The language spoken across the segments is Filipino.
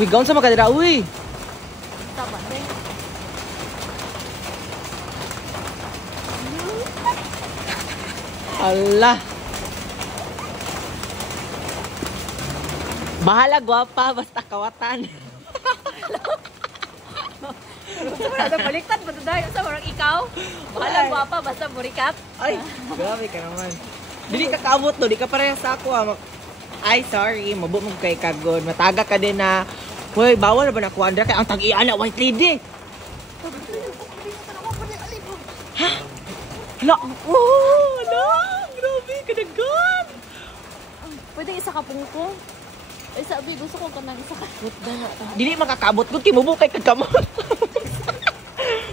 Uy, gaon sa makadira, uy. Tama na eh. Allah. Bahala, gwapa, basta kawatan. Gusto mo na ito baliktad ba ito dahil? Sa marang ikaw? Bahala guwapa, basta burikat. Ay, grabe ka naman. Dili ka kaabot no, di ka pareha sa ako ah. Ay, sorry, mabot mo kay kagod. Mataga ka din na, hoy, bawal na ba na kuandra kay ang tag-iana, white lady. Ha? La, oh, ala, grabe, kadagan. Pwede isa ka pungko. Ay sabi, gusto ko kanang isa ka. Dili makakabot ko, kimubo kay kagamot.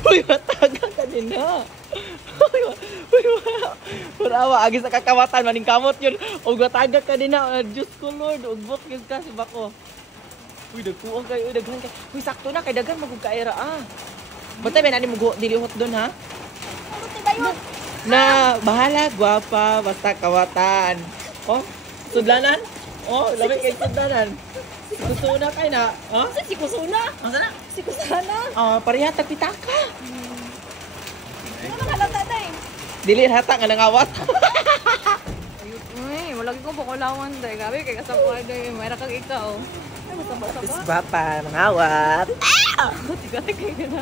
Uy, mataga ka din na. Uy, wala, agi sa kakawatan, maning kamot yun. O mataga ka din na, Diyos ko Lord, ugbok yun ka, si Bako. Uy, dagkuang kayo, uy, daghan kayo. Uy, sakto na, kay dagan magugkaira ah. Bata, may nani mo dilihot doon ha? Na, bahala, gwapa, basta kawatan. Oh, sudlanan? Oh, labi kay sudlanan. Si Kusuna kayo na. Oh? Si Kusuna? Ang sana? Si Kusana? Pareha, tagpitaka. Ano nakalata na eh? Dili hata nga nangawat. Uy, malagi ko pakulawan dahil. Gabi kay kasabuhan dahil. Mayroon kang ikaw. Ay, masaba-saba. Gwapa, nangawat. Tiga-tiga na.